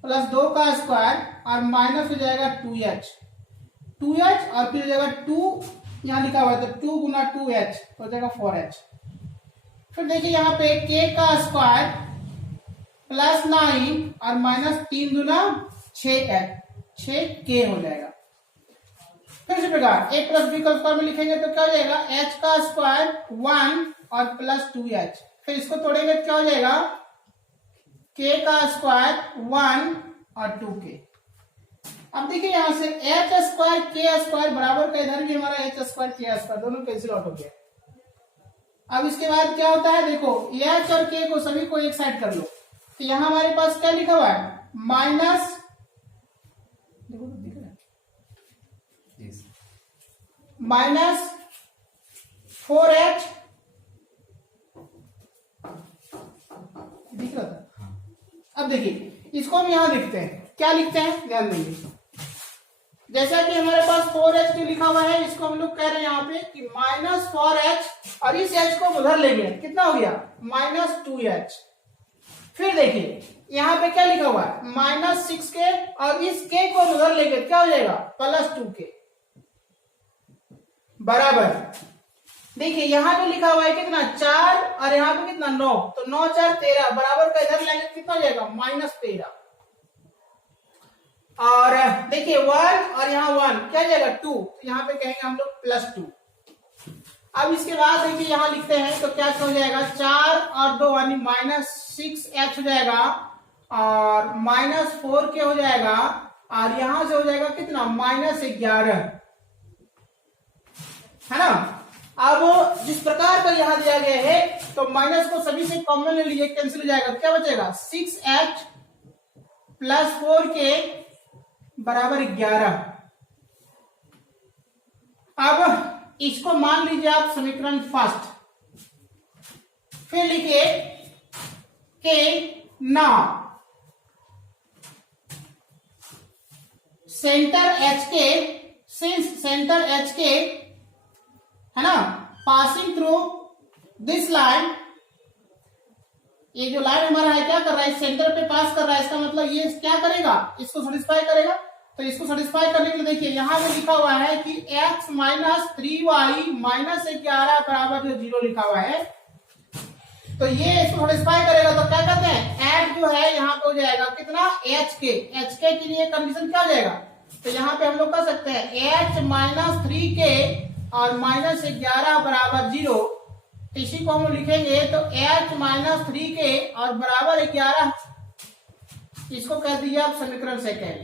प्लस 2 का स्क्वायर और माइनस हो जाएगा 2h और फिर हो जाएगा 2, यहां लिखा हुआ है तो 2 गुना 2h हो जाएगा 4h। फिर देखिए यहाँ पे k का स्क्वायर प्लस 9 और माइनस 3 गुना 6k हो जाएगा। फिर इसी प्रकार a प्लस b का स्क्वायर में लिखेंगे तो क्या हो जाएगा, h का स्क्वायर 1 और प्लस 2h। फिर इसको तोड़ेंगे तो क्या हो जाएगा, k का स्क्वायर 1 और 2k। अब देखिए यहां से h स्क्वायर k स्क्वायर बराबर का, इधर भी हमारा h स्क्वायर k स्क्वायर दोनों कैंसिल आउट हो गया। अब इसके बाद क्या होता है, देखो h और k को सभी को एक साइड कर लो, तो यहां हमारे पास क्या लिखा हुआ है, माइनस, देखो दिख रहा है, माइनस 4h दिख रहा था। अब देखिए इसको हम यहां लिखते हैं, क्या लिखते हैं ध्यान देंगे। जैसा कि हमारे पास 4h लिखा हुआ है, इसको हम लोग कह रहे हैं यहाँ पे कि माइनस 4h और इस h को उधर ले गए, कितना हो गया, माइनस 2h। फिर देखिए यहाँ पे क्या लिखा हुआ है, माइनस 6k और इस k को उधर ले गए, क्या हो जाएगा, प्लस 2k बराबर। देखिए यहाँ पे लिखा हुआ है कितना, 4 और यहाँ पे कितना 9, तो 9 4 13 बराबर का इधर लेंगे कितना हो जाएगा, माइनस 13। और देखिए 1 और यहाँ 1 क्या जाएगा 2, तो यहाँ पे कहेंगे हम लोग प्लस 2। अब इसके बाद देखिए यहाँ लिखते हैं तो क्या हो जाएगा, 4 और 2 यानी माइनस 6h हो जाएगा और माइनस 4k हो जाएगा और यहां से हो जाएगा कितना, माइनस 11, है ना। अब जिस प्रकार का यहां दिया गया है तो माइनस को सभी से कॉमन ले लीजिए, कैंसिल हो जाएगा, क्या बचेगा 6h प्लस 4k बराबर 11। अब इसको मान लीजिए आप समीकरण फर्स्ट, फिर लिखिए के now centre HK, since centre HK है ना, पासिंग थ्रू दिस लाइन, ये जो लाइन हमारा है क्या कर रहा है, सेंटर पे पास कर रहा है, इसका मतलब ये क्या करेगा, इसको सेटिस्फाई करेगा। तो इसको सेटिस्फाई करने के लिए देखिए यहां पे लिखा हुआ है कि x माइनस 3y माइनस 11 बराबर जो 0 लिखा हुआ है, तो ये इसको थोड़ा करेगा तो क्या कहते हैं, एट जो है यहाँ पे हो जाएगा कितना, एच के लिए कंडीशन क्या हो जाएगा, तो यहाँ पे हम लोग कर सकते हैं एच माइनस 3k और माइनस 11 बराबर 0। इसी को हम लिखेंगे तो एच माइनस 3k और बराबर 11, इसको कह दीजिए आप समीकरण सेकेंड।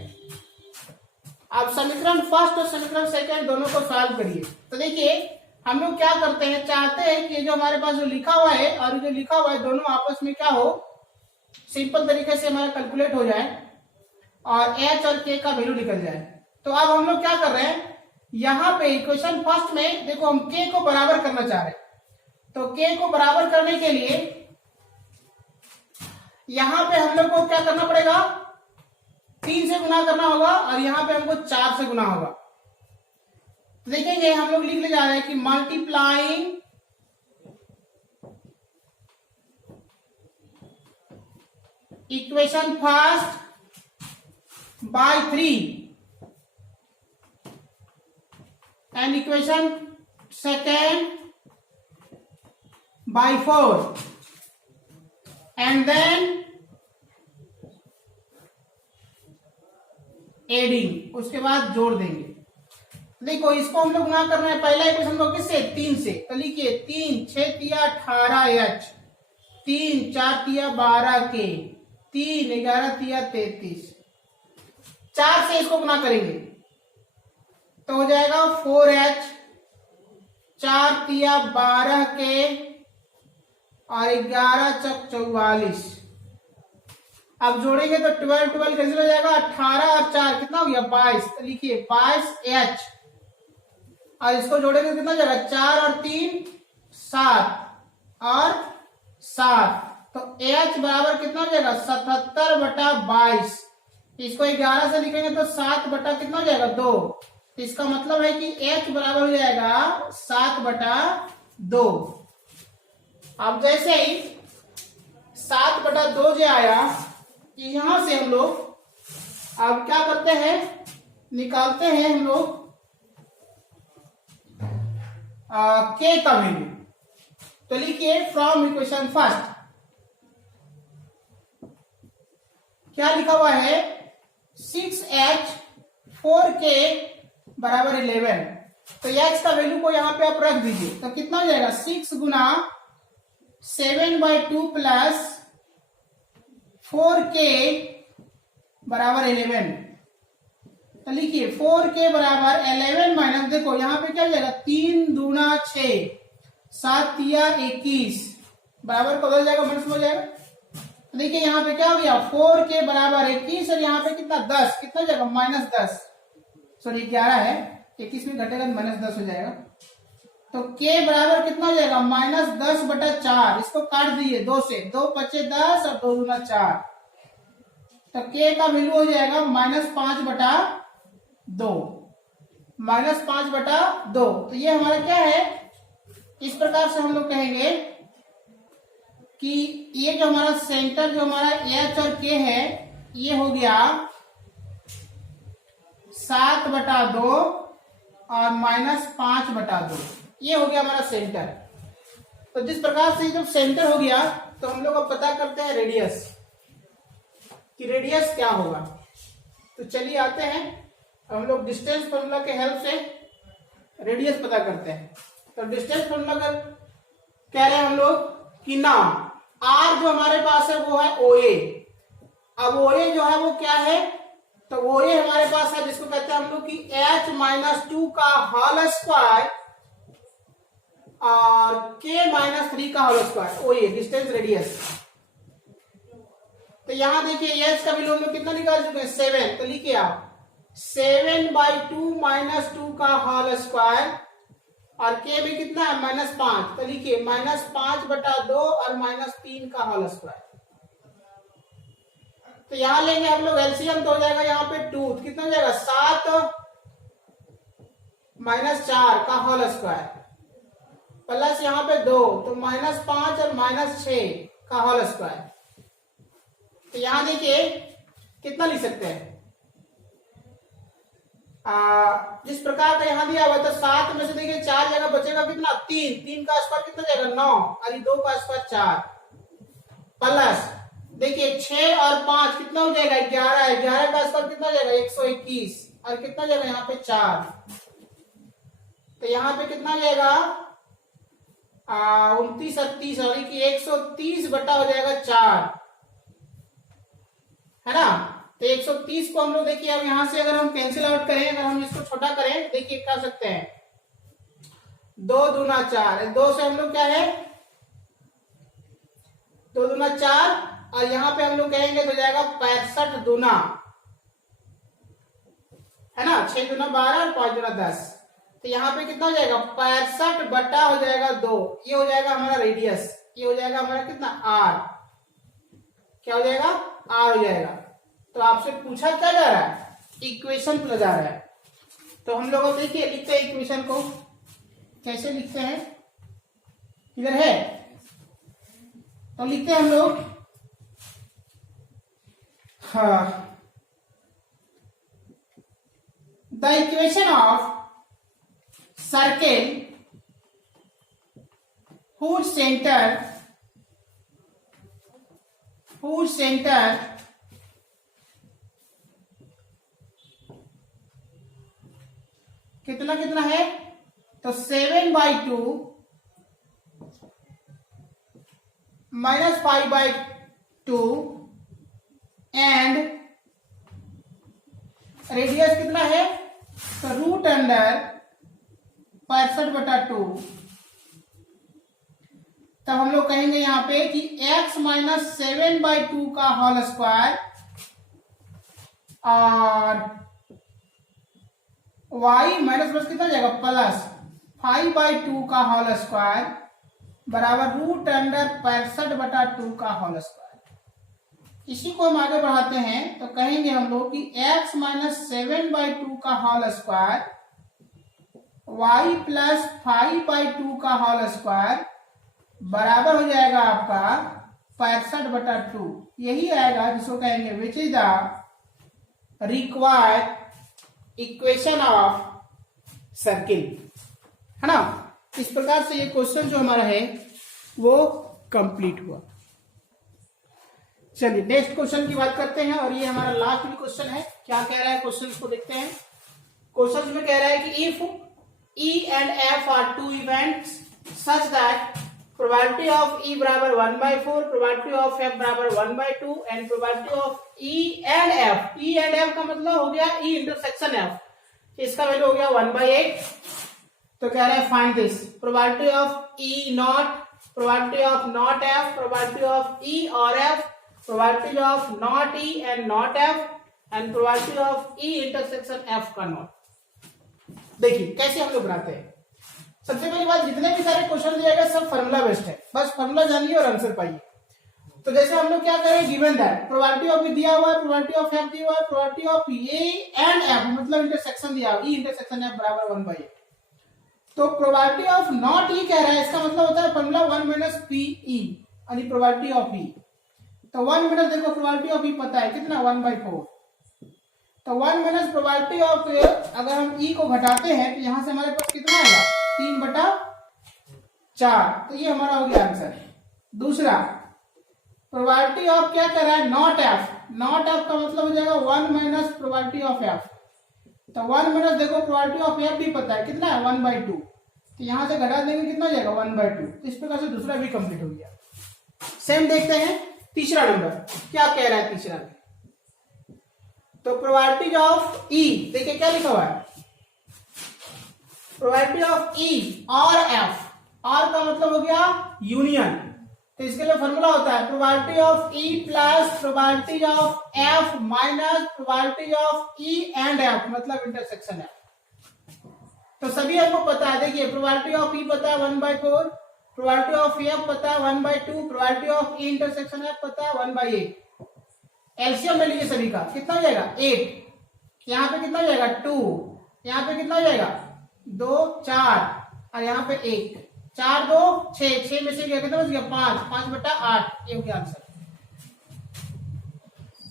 अब समीकरण फर्स्ट और समीकरण सेकेंड दोनों को सॉल्व करिए। तो देखिए हम लोग क्या करते हैं, चाहते हैं कि जो हमारे पास जो लिखा हुआ है और जो लिखा हुआ है दोनों आपस में क्या हो, सिंपल तरीके से हमारा कैलकुलेट हो जाए और एच और के का वैल्यू निकल जाए। तो अब हम लोग क्या कर रहे हैं, यहाँ पे इक्वेशन फर्स्ट में देखो हम के को बराबर करना चाह रहे हैं, तो के को बराबर करने के लिए यहाँ पे हम लोग को क्या करना पड़ेगा, 3 से गुना करना होगा और यहाँ पे हमको 4 से गुना होगा। देखेंगे हम लोग लिखने जा रहे हैं कि multiplying equation first by 3 and equation second by 4 and then adding, उसके बाद जोड़ देंगे। देखो इसको हम लोग गुना करना है, पहला इक्वेशन को किससे, 3 से, तो लिखिए 3 6 तिया 18h, 3 4 तिया 12k, 3 11 तिया 33, 4 से इसको गुना करेंगे तो हो जाएगा 4h, 4 तिया 12k और 11 चक 44। अब जोड़ेंगे तो 12 12 कैंसिल हो जाएगा, 18 और 4 कितना हो गया 22, तो लिखिए 22h और इसको जोड़ेंगे तो कितना हो जाएगा, 4 और 3 7 और 7, तो h बराबर कितना हो जाएगा 77/22। इसको 11 से लिखेंगे तो 7 बटा कितना हो जाएगा 2, इसका मतलब है कि h बराबर हो जाएगा 7/2। अब जैसे ही 7/2 जो आया, यहां से हम लोग अब क्या करते हैं, निकालते हैं हम लोग के का वैल्यू। तो लिखिए फ्रॉम इक्वेशन फर्स्ट क्या लिखा हुआ है, 6h 4k बराबर 11, तो h का वैल्यू को यहां पे आप रख दीजिए तो कितना हो जाएगा, 6 गुना 7/2 प्लस 4k बराबर 11। तो लिखिए 4k बराबर 11 माइनस, देखो यहाँ पे क्या हो जाएगा, 3 दूना 6 7 तिया 21 बराबर को बदल जाएगा, माइनस हो जाएगा। तो देखिए यहाँ पे क्या हो गया, 4k बराबर 21 और यहाँ पे कितना 10, कितना हो जाएगा -10, सॉरी 11 है, 21 में घटेगा तो -10 हो जाएगा। तो k बराबर कितना हो जाएगा, -10/4, इसको काट दिए 2 से, 2 बचे 10 और 2 दूना 4, तो k का वैल्यू हो जाएगा -5/2, -5/2। तो ये हमारा क्या है, इस प्रकार से हम लोग कहेंगे कि ये जो हमारा सेंटर जो हमारा h और k है, ये हो गया 7/2 और -5/2, ये हो गया हमारा सेंटर। तो जिस प्रकार से जब सेंटर हो गया तो हम लोग अब पता करते हैं रेडियस, कि रेडियस क्या होगा। तो चलिए आते हैं, हम लोग डिस्टेंस फॉर्मूला के हेल्प से रेडियस पता करते हैं। तो डिस्टेंस फॉर्मूला का कह रहे हैं हम लोग कि ना r जो हमारे पास है वो है OA। अब OA जो है वो क्या है, तो OA हमारे पास है जिसको कहते हैं हम लोग कि h-2 का होल स्क्वायर और k-3 का whole square, OA distance radius. तो यहां देखिए h का वैल्यू हम लोग कितना निकाल चुके हैं, 7, तो लिखिए आप 7/2 -2 का होल स्क्वायर और k भी कितना है -5, तो लिखिए -5/2 और -3 का होल स्क्वायर। तो यहां लेंगे हम लोग एलसीएम, तो हो जाएगा यहाँ पे 2, कितना हो जाएगा 7 -4 का होल स्क्वायर प्लस यहाँ पे 2, तो -5 और -6 का होल स्क्वायर। तो यहां देखिए कितना लिख सकते हैं, जिस प्रकार का यहां दिया हुआ तो 7 में से देखिए 4 जगह बचेगा कितना, 3 का स्क्वायर कितना जाएगा 9 और 2 का स्क्वायर 4, प्लस देखिए 6 और 5 कितना हो जाएगा 11 है, 11 का स्क्वायर कितना हो जाएगा 121 और कितना हो जाएगा यहाँ पे 4, तो यहाँ पे कितना हो जाएगा 29 38 और 130 बटा हो जाएगा 4, है ना। तो 130 को हम लोग देखिए अब यहां से अगर हम कैंसिल आउट करें, अगर हम इसको छोटा करें, देखिए कर सकते हैं 2 दूना 4, 2 से हम लोग क्या है 2 दूना 4 और यहां पे हम लोग कहेंगे तो जाएगा 65 दूना, है ना, 6 दूना 12 और 5 दूना 10, तो यहाँ पे कितना हो जाएगा 65 बटा हो जाएगा 2, ये हो जाएगा हमारा रेडियस, ये हो जाएगा हमारा कितना आर, क्या हो जाएगा आर हो जाएगा। तो आपसे पूछा क्या जा रहा है इक्वेशन पूछा जा रहा है, तो हम लोग देखिए लिखते हैं इक्वेशन को, कैसे लिखते हैं, इधर है तो लिखते हैं हम लोग, हाँ, the equation of circle whose center कितना कितना है, तो 7/2 -5/2 एंड रेडियस कितना है, तो रूट अंडर 65/2, तब हम लोग कहेंगे यहां पे कि x - 7/2 का होल स्क्वायर और y माइनस प्लस कितना जाएगा प्लस 5/2 का होल स्क्वायर बराबर रूट अंडर 65/2 का होल स्क्वायर। इसी को हम आगे बढ़ाते हैं तो कहेंगे हम लोग कि x - 7/2 का होल स्क्वायर y प्लस 5/2 का होल स्क्वायर बराबर हो जाएगा आपका 65/2, यही आएगा जिसको कहेंगे which is the required equation of circle, है ना। इस प्रकार से ये क्वेश्चन जो हमारा है वो कंप्लीट हुआ। चलिए नेक्स्ट क्वेश्चन की बात करते हैं और ये हमारा लास्ट भी क्वेश्चन है। क्या कह रहा है क्वेश्चन को देखते हैं। क्वेश्चन में कह रहा है कि if E and F are two events such that probability of E बराबर 1/4, probability of F बराबर 1/2 and probability of E and F, E and F का मतलब हो गया E इंटरसेक्शन F, इसका वैल्यू हो गया 1/8। तो कह रहा है find this probability of E not, probability of not F, probability of E और F, probability of not E and not F and probability of E intersection F का not. देखिए कैसे हम लोग बनाते हैं। सबसे पहली बात, जितने भी सारे क्वेश्चन दिए सब फार्मूला बेस्ड है, बस फार्मूला जानिए और आंसर पाइए। तो जैसे हम लोग क्या करें, given that probability of E दिया हुआ है, प्रोबेबिलिटी ऑफ F दिया हुआ है, probability of A and F मतलब इंटरसेक्शन दिया हुआ है, E इंटरसेक्शन F बराबर 1/8। तो प्रोबेबिलिटी ऑफ नॉट E कह रहा है, इसका मतलब होता है फार्मूला 1 - PE यानी प्रोबेबिलिटी ऑफ E। तो 1 - देखो प्रोबेबिलिटी ऑफ E पता है कितना 1/4, तो 1 - प्रोबेबिलिटी ऑफ, अगर हम E को घटाते हैं तो यहां से हमारे पास कितना आएगा 3/4, तो ये हमारा हो गया आंसर। दूसरा प्रोबेबिलिटी ऑफ क्या कर रहा है नॉट F, नॉट F का मतलब हो जाएगा 1 - प्रोबेबिलिटी ऑफ F। तो 1 - देखो प्रोबेबिलिटी ऑफ F भी पता है कितना है 1/2, तो यहां से घटा देंगे कितना हो जाएगा 1/2। इस प्रकार से दूसरा भी कंप्लीट हो गया। सेम देखते हैं तीसरा नंबर क्या कह रहा है। तीसरा तो प्रोबेबिलिटी ऑफ E, देखिए क्या लिखा हुआ है, प्रोबेबिलिटी ऑफ E और F, और का मतलब हो गया यूनियन, तो इसके लिए फॉर्मूला होता है probability of E plus probability of F minus probability of E and F मतलब इंटरसेक्शन F। तो सभी हमको पता है, देखिए प्रोबेबिलिटी ऑफ E पता है 1/4, प्रोबेबिलिटी ऑफ F पता है 1/2, probability of E intersection F पता है 1/8। एलसीएम ले लीजिए सभी का, कितना हो जाएगा 8, यहाँ पे कितना हो जाएगा 2, यहाँ पे कितना हो जाएगा 2 4 और यहाँ पे 1, 4 2 6, 6 में से कितना बच गया 5, 5/8, ये हो गया आंसर।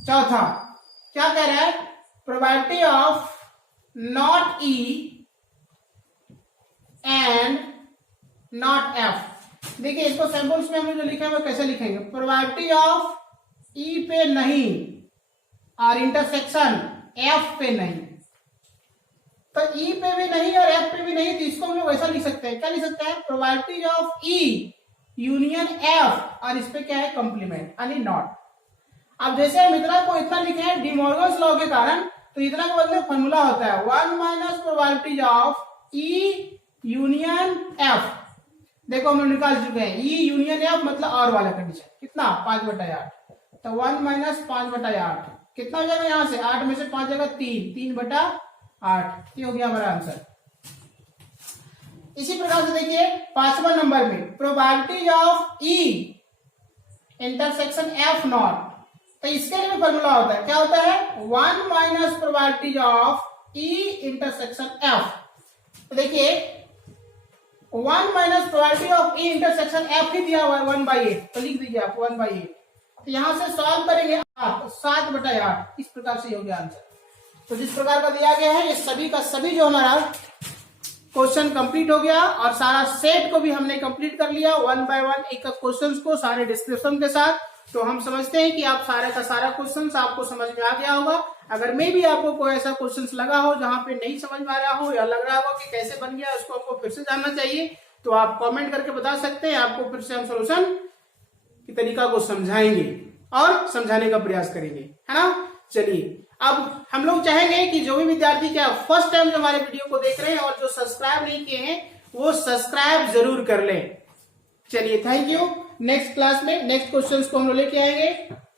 चौथा क्या कह रहा है, probability of not E and not F, देखिए इसको सैंपल्स में हमने जो लिखा है वो कैसे लिखेंगे, प्रोबेबिलिटी ऑफ ई पे नहीं और इंटरसेक्शन एफ पे नहीं। तो ई पे भी नहीं और एफ पे भी नहीं, तो इसको हम लोग वैसा लिख सकते हैं, क्या लिख सकते हैं, probability of E union F और इस पे क्या है कंप्लीमेंट यानी नॉट। अब जैसे हम इतना को इतना लिखे हैं डी मॉर्गन्स लॉ के कारण, तो इतना के बदले फॉर्मूला होता है 1 minus probability of E union F. देखो हम लोग निकाल चुके हैं ई यूनियन एफ मतलब और वाला कंडीशन, कितना 5/8, तो 1 माइनस 5/8 कितना हो जाएगा, यहां से 8 में से 5 जाएगा 3/8, ये हो गया हमारा आंसर। इसी प्रकार से देखिए 5वां नंबर में probability of E intersection F not, तो इसके लिए फॉर्मूला होता है, क्या होता है 1 minus probability of E intersection F. तो देखिए 1 minus probability of E intersection F ही दिया हुआ है 1/8, तो लिख दीजिए आप 1/8। तो यहां से सॉल्व करेंगे 7/8, इस प्रकार से हो गया आंसर। तो जिस प्रकार का दिया गया है ये सभी का सभी जो हमारा क्वेश्चन कंप्लीट हो गया और सारा सेट को भी हमने कंप्लीट कर लिया 1 बाय 1 एक क्वेश्चंस को सारे डिस्क्रिप्शन के साथ। तो हम समझते हैं कि आप सारे का सारा क्वेश्चंस आपको समझ में आ गया होगा। अगर मे भी आपको कोई ऐसा क्वेश्चंस लगा हो जहां पे नहीं समझ में आ रहा हो या लग रहा हो कि कैसे बन गया उसको हमको फिर से जानना चाहिए, तो आप कमेंट करके बता सकते हैं, आपको फिर से हम सोल्यूशन की तरीका को समझाएंगे और समझाने का प्रयास करेंगे, है ना। चलिए अब हम लोग चाहेंगे कि जो भी विद्यार्थी क्या फर्स्ट टाइम जो हमारे वीडियो को देख रहे हैं और जो सब्सक्राइब नहीं किए हैं वो सब्सक्राइब जरूर कर लें। चलिए थैंक यू। नेक्स्ट क्लास में नेक्स्ट क्वेश्चंस को हम लोग लेके आएंगे।